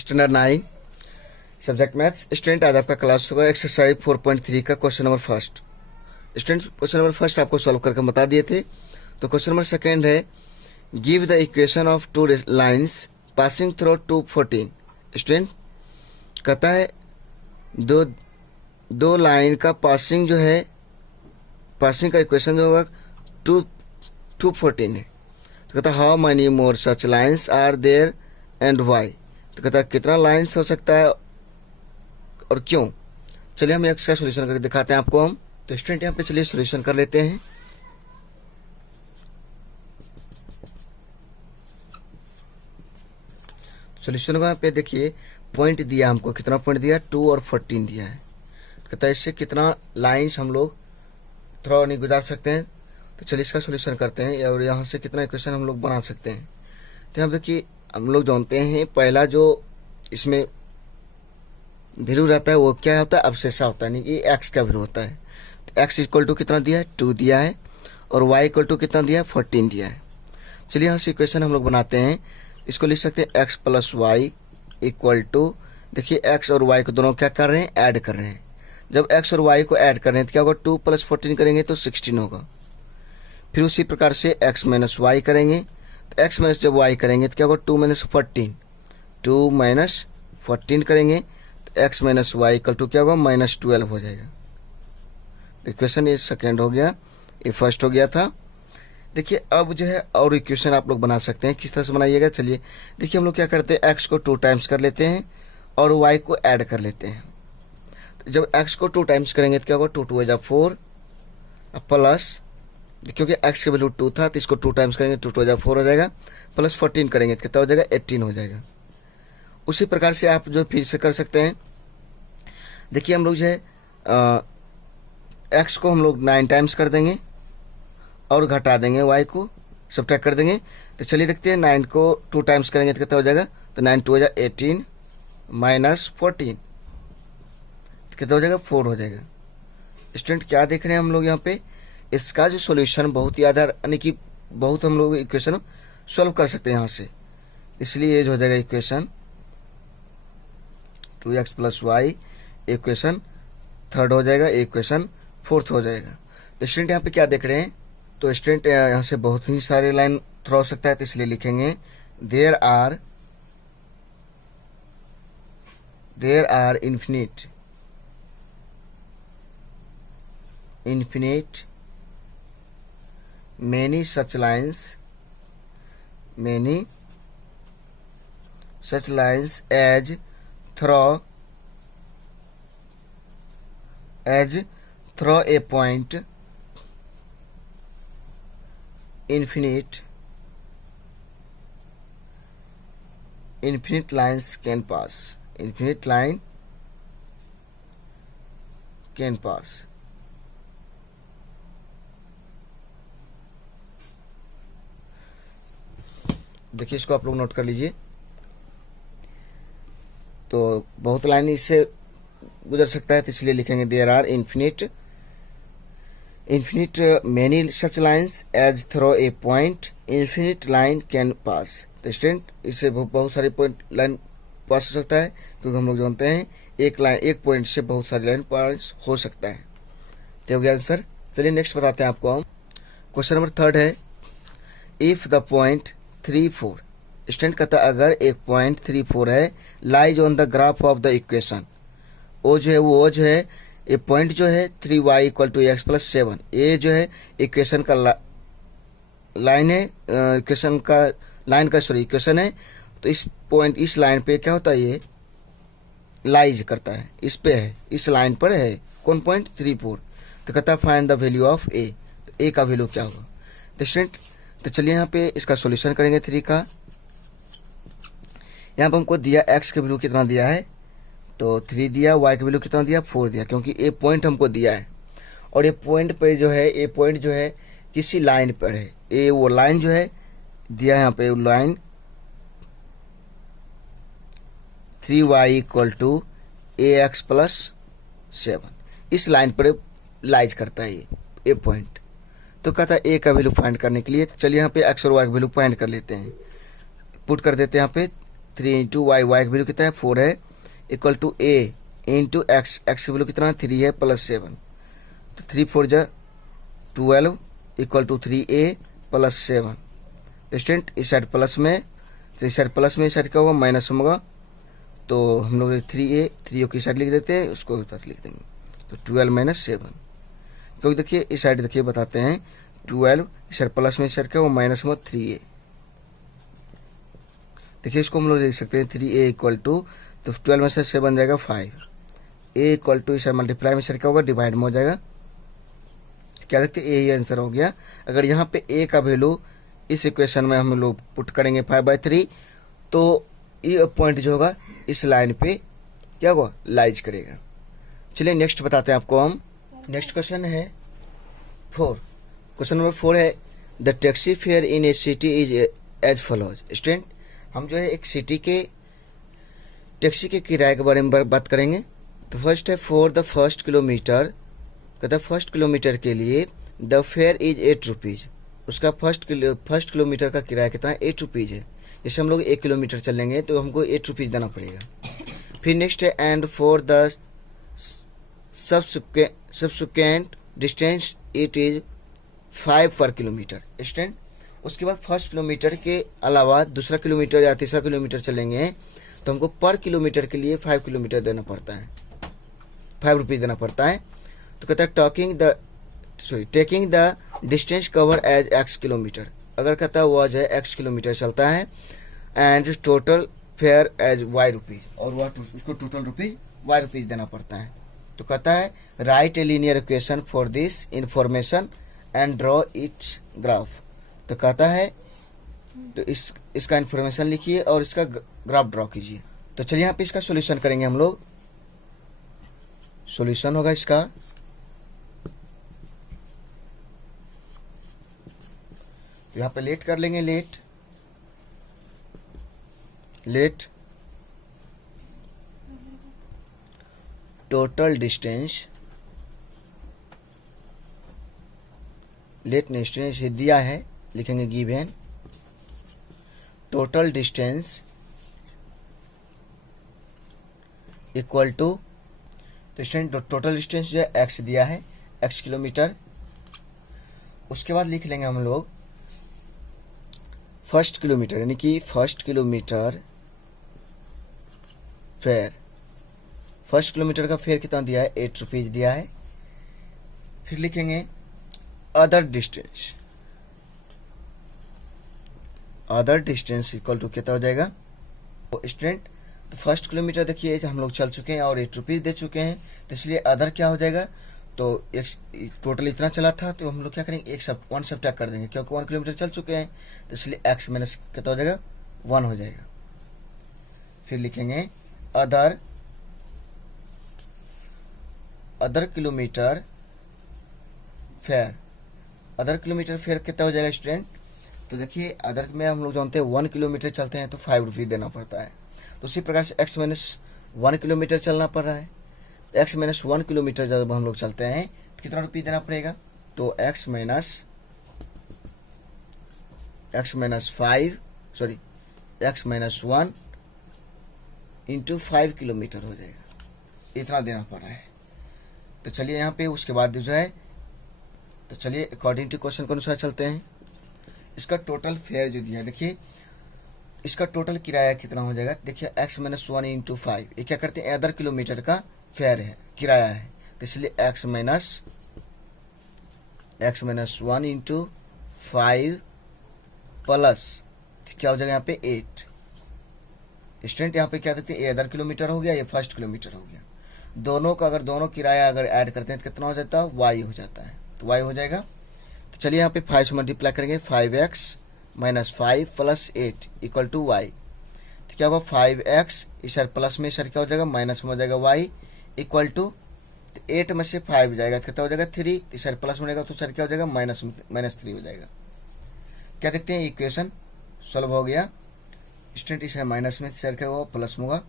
Standard 9 subject maths. Student आज आपका class होगा एक्सरसाइज 4.3 का question number first. Student question number first आपको सॉल्व करके बता दिए थे। तो क्वेश्चन नंबर सेकेंड है give the equation of two lines passing through 214। Student कहता है दो लाइन का पासिंग जो है, पासिंग का इक्वेशन जो होगा 214 है। तो कहता है how many more such lines are there and why. तो कहता है कितना लाइन्स हो सकता है और क्यों। चलिए हम इसका सोल्यूशन करके दिखाते हैं आपको हम। तो स्टूडेंट यहाँ पे चलिए सोल्यूशन कर लेते हैं। सोल्यूशन को यहाँ पे देखिए पॉइंट दिया हमको, कितना पॉइंट दिया 2 और 14 दिया है। कहता है इससे कितना लाइन्स हम लोग थोड़ा नहीं गुजार सकते हैं। तो चलिए इसका सोल्यूशन करते हैं और यहाँ से कितना इक्वेशन हम लोग बना सकते हैं। तो हम देखिए हम लोग जानते हैं पहला जो इसमें वैल्यू रहता है वो क्या होता है, अवशेषा होता है, यानी कि एक्स का वैल्यू होता है। तो एक्स इक्वल टू कितना दिया है 2 दिया है और वाई इक्वल टू कितना दिया है 14 दिया है। चलिए यहाँ से इक्वेशन हम लोग बनाते हैं। इसको लिख सकते हैं X plus Y equal to, देखिए एक्स और वाई को दोनों क्या कर रहे हैं, ऐड कर रहे हैं। जब एक्स और वाई को ऐड कर रहे हैं तो क्या होगा 2 + 14 करेंगे तो 16 होगा। फिर उसी प्रकार से एक्स माइनस वाई करेंगे, तो एक्स माइनस जब वाई करेंगे तो क्या होगा 2 - 14 करेंगे तो X minus Y equal to क्या होगा -12 हो जाएगा। इक्वेशन ये सेकेंड हो गया, ये फर्स्ट हो गया था। देखिए अब जो है और इक्वेशन आप लोग बना सकते हैं। किस तरह से बनाइएगा, चलिए देखिए हम लोग क्या करते हैं, एक्स को 2 टाइम्स कर लेते हैं और वाई को ऐड कर लेते हैं। तो जब एक्स को 2 टाइम्स करेंगे तो क्या होगा 2 × 2 = 4 प्लस, क्योंकि एक्स का वैल्यू 2 था तो इसको 2 टाइम्स करेंगे 2 × 2 = 4 हो जाएगा, प्लस 14 करेंगे तो कितना हो जाएगा 18 हो जाएगा। उसी प्रकार से आप जो फिर से कर सकते हैं। देखिए हम लोग जो है एक्स को हम लोग 9 टाइम्स कर देंगे और घटा देंगे, वाई को सब्ट्रैक्ट कर देंगे। तो चलिए देखते हैं 9 को 2 टाइम्स करेंगे तो कितना हो जाएगा, तो 9 × 2 = 18 - 14 तो कितना हो जाएगा 4 हो जाएगा। स्टूडेंट क्या देख रहे हैं हम लोग यहाँ पे, इसका जो सॉल्यूशन बहुत ही आधार, यानी कि बहुत हम लोग इक्वेशन सॉल्व कर सकते हैं यहाँ से। इसलिए ये जो हो जाएगा equation 2x + y equation third हो जाएगा, इक्वेशन फोर्थ हो जाएगा। तो स्टूडेंट यहाँ पे क्या देख रहे हैं, तो स्टूडेंट यहाँ से बहुत ही सारे लाइन थ्रो हो सकता है, तो इसलिए लिखेंगे there are infinite many such lines as through a point infinite lines can pass. Infinite line can pass. देखिए इसको आप लोग नोट कर लीजिए। तो बहुत लाइन इससे गुजर सकता है, तो इसलिए लिखेंगे there are infinite many such lines as through a point infinite line can pass। तो स्टूडेंट इससे बहुत सारे पॉइंट लाइन पास हो सकता है, क्योंकि हम लोग जानते हैं एक पॉइंट से बहुत सारी लाइन पास हो सकता है। तो हो गया आंसर। चलिए नेक्स्ट बताते हैं आपको हम। क्वेश्चन नंबर थर्ड है इफ द पॉइंट 3, 4। स्टूडेंट कहता है अगर एक पॉइंट 3, 4 है lies on the graph of the equation, वो जो है ये पॉइंट जो है 3y = x + 7, ये जो है इक्वेशन का लाइन है, इक्वेशन है। तो इस पॉइंट, इस लाइन पे क्या होता है, ये लाइज करता है, इस पे है, इस लाइन पर है कौन पॉइंट 3, 4। तो कहता है फाइंड द वैल्यू ऑफ ए। तो ए का वैल्यू क्या होगा। तो स्टूडेंट तो चलिए यहाँ पे इसका सॉल्यूशन करेंगे 3 का। यहाँ पे हमको दिया एक्स का वैल्यू कितना दिया है, तो 3 दिया, वाई का वैल्यू कितना दिया 4 दिया, क्योंकि ये पॉइंट हमको दिया है और ये पॉइंट पे जो है, ये पॉइंट जो है किसी लाइन पर है, ये वो लाइन जो है दिया है यहाँ पे, लाइन 3y = ax + 7, इस लाइन पर लाइज करता है ये पॉइंट। तो कहता है ए का वैल्यू फाइंड करने के लिए, चलिए यहाँ पे एक्स और वाई का वैल्यू फाइंड कर लेते हैं। पुट कर देते हैं यहाँ पे 3 इंटू वाई, वाई का वैल्यू कितना है 4 है, equal to A into X, X का वैल्यू कितना है 3 है प्लस 7, तो 3 4 जा 12 इक्वल टू 3a प्लस 7। तो स्टूडेंट इस साइड प्लस में, तो इस साइड प्लस में, इस साइड क्या होगा माइनस होगा, तो हम लोग 3a 3 की साइड लिख देते हैं, उसको उधर लिख देंगे, तो 12 माइनस 7, क्योंकि देखिए इस साइड देखिए बताते हैं 12 इस साइड प्लस में, इस साइड क्या होगा माइनस होगा 3a। देखिए इसको हम लोग लिख सकते हैं 3a इक्वल टू, तो 12 में से 7 बन जाएगा 5, a इक्वल टू इस साइड मल्टीप्लाई में क्या होगा डिवाइड में हो जाएगा, क्या देखते हैं यही आंसर हो गया। अगर यहाँ पे a का वैल्यू इस इक्वेशन में हम लोग पुट करेंगे 5/3, तो ये पॉइंट जो होगा इस लाइन पे क्या होगा लाइज करेगा। चलिए नेक्स्ट बताते हैं आपको हम। नेक्स्ट क्वेश्चन है 4, क्वेश्चन नंबर 4 है the taxi fare in a city is as follows. Student हम जो है एक सिटी के टैक्सी के किराए के बारे में बात करेंगे। तो फर्स्ट है फॉर द फर्स्ट किलोमीटर, कहता है फर्स्ट किलोमीटर के लिए द फेयर इज 8 रुपीज़, उसका फर्स्ट किलोमीटर का किराया कितना है 8 रुपीज़ है। जैसे हम लोग 1 किलोमीटर चलेंगे तो हमको 8 रुपीज़ देना पड़ेगा। फिर नेक्स्ट है and for the subsequent distance it is 5 पर किलोमीटर। स्टूडेंट उसके बाद फर्स्ट किलोमीटर के अलावा दूसरा किलोमीटर या तीसरा किलोमीटर चलेंगे तो हमको पर किलोमीटर के लिए 5 किलोमीटर देना पड़ता है, 5 रुपीज़ देना पड़ता है। तो कहता है taking the distance cover as x kilometre, अगर कहता है वह जो है x किलोमीटर चलता है, and total fare as y rupees, और वह उसको टोटल y रुपीज़ देना पड़ता है। तो कहता है right a linear equation for this information and draw it's graph. तो कहता है तो इसका इंफॉर्मेशन लिखिए और इसका ग्राफ ड्रॉ कीजिए। तो चलिए यहाँ पे इसका सॉल्यूशन करेंगे हम लोग। सॉल्यूशन होगा इसका, यहाँ पे लेट कर लेंगे, let total distance, let distance दिया है, लिखेंगे given total distance equal to, तो स्टूडेंट टोटल डिस्टेंस जो है x दिया है, x किलोमीटर। उसके बाद लिख लेंगे हम लोग फर्स्ट किलोमीटर, यानी कि first kilometre fare, first kilometre का फेयर कितना दिया है 8 रुपीज़ दिया है। फिर लिखेंगे other distance, other distance equal to कितना हो जाएगा। तो स्टूडेंट तो फर्स्ट किलोमीटर देखिए हम लोग चल चुके हैं और 8 रुपीज़ दे चुके हैं, तो इसलिए अदर क्या हो जाएगा, तो एक टोटल इतना चला था तो हम लोग क्या करेंगे 1 सब्ट्रैक्ट कर देंगे, क्योंकि 1 किलोमीटर चल चुके हैं, तो इसलिए x माइनस कितना हो जाएगा 1 हो जाएगा। फिर लिखेंगे other kilometre fair, other kilometre fair कितना हो जाएगा स्टूडेंट। तो देखिए अदर में हम लोग जानते हैं 1 किलोमीटर चलते हैं तो 5 रुपीज़ देना पड़ता है, तो उसी प्रकार से x माइनस 1 किलोमीटर चलना पड़ रहा है, तो x माइनस 1 किलोमीटर जब हम लोग चलते हैं तो कितना रुपये देना पड़ेगा, तो x माइनस 1 इंटू 5 किलोमीटर हो जाएगा, इतना देना पड़ रहा है। तो चलिए यहाँ पे उसके बाद जो है, तो चलिए अकॉर्डिंग टू क्वेश्चन के अनुसार चलते हैं। इसका टोटल फेयर जो दिया है देखिए, इसका टोटल किराया कितना हो जाएगा, देखिए x माइनस 1 इंटू 5, ये क्या करते हैं अदर किलोमीटर का फेयर है, किराया है, तो इसलिए x माइनस 1 इंटू 5 प्लस क्या हो जाएगा यहाँ पे 8। स्टूडेंट यहाँ पे क्या देखते हैं, ये अदर किलोमीटर हो गया, ये फर्स्ट किलोमीटर हो गया, दोनों का अगर दोनों किराया अगर ऐड करते हैं तो कितना हो जाता है y हो जाता है, तो y हो जाएगा। तो चलिए यहाँ पे 5 से मल्टीप्लाई करेंगे, 5x minus 5 plus 8 equal to y, तो क्या होगा 5x इस साइड प्लस में, इस साइड क्या हो जाएगा माइनस में हो जाएगा y इक्वल टू, तो 8 में से 5 जाएगा तो कितना हो जाएगा 3, इस साइड प्लस में रहेगा तो साइड क्या हो जाएगा माइनस 3 हो जाएगा। क्या देखते हैं इक्वेशन सॉल्व हो गया। स्टूडेंट इस माइनस में साइड क्या होगा प्लस में होगा,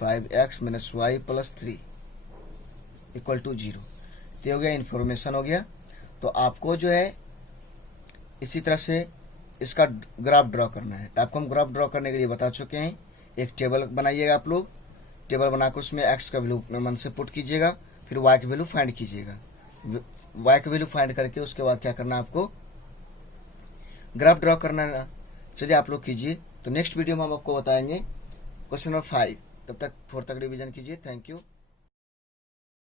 5x minus y plus 3 equal to 0, तो हो गया इन्फॉर्मेशन हो गया। तो आपको जो है इसी तरह से इसका ग्राफ ड्रॉ करना है, तो आपको हम ग्राफ ड्रॉ करने के लिए बता चुके हैं एक टेबल बनाइएगा आप लोग। टेबल बनाकर उसमें एक्स का वैल्यू अपने मन से पुट कीजिएगा, फिर वाई की वैल्यू फाइंड कीजिएगा। वाई की वैल्यू फाइंड करके उसके बाद क्या करना है आपको, ग्राफ ड्रॉ करना है। चलिए आप लोग कीजिए। तो नेक्स्ट वीडियो में हम आपको बताएंगे क्वेश्चन नंबर 5। तब तक 4 तक रिवीजन कीजिए। Thank you.